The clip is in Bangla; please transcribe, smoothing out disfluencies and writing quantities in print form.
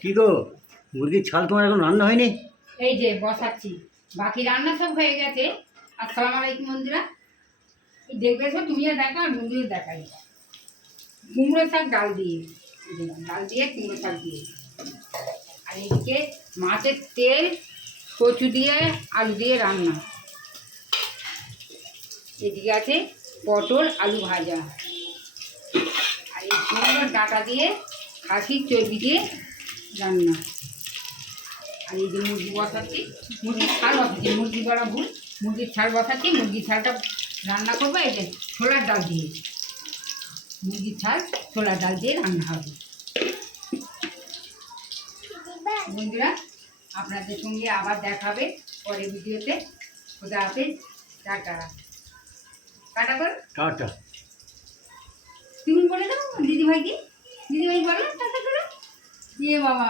কি গো, মুরগির ছাল তোমার এখন রান্না হয়নি? এই যে বসাচ্ছি, বাকি রান্না সব হয়ে গেছে। আসসালামু আলাইকুম বন্ধুরা, দেখবে তো তুমিও দেখা আর বন্ধুদের দেখাই। কুমড়ো শাক ডাল দিয়ে, ডাল দিয়ে কুমড়ো শাক দিয়ে, আর এদিকে মাছের তেল কচু দিয়ে আলু দিয়ে রান্না। এদিকে আছে পটল আলু ভাজা, আর এই কুমড়োর ডাঁটা দিয়ে খাসির চর্বি দিয়ে রান্না। আর এই যে মুরগি বসাচ্ছি, মুরগির ছাল বসাচ্ছি, মুরগি বলা ভুল, মুরগির ছাল বসাচ্ছি। মুরগির ছালটা রান্না করবো এই যে ছোলার ডাল দিয়ে, মুরগির ছাল ছোলার ডাল দিয়ে রান্না হবে। বন্ধুরা, আপনাদের সঙ্গে আবার দেখাবে পরের ভিডিওতে। খোদা হাফেজ, টাটা। টাটা করো, টাটা। তুমি বলে দাও দিদিভাইকে, দিদিভাই বলো টাটা করো। ইয়ে বাবা।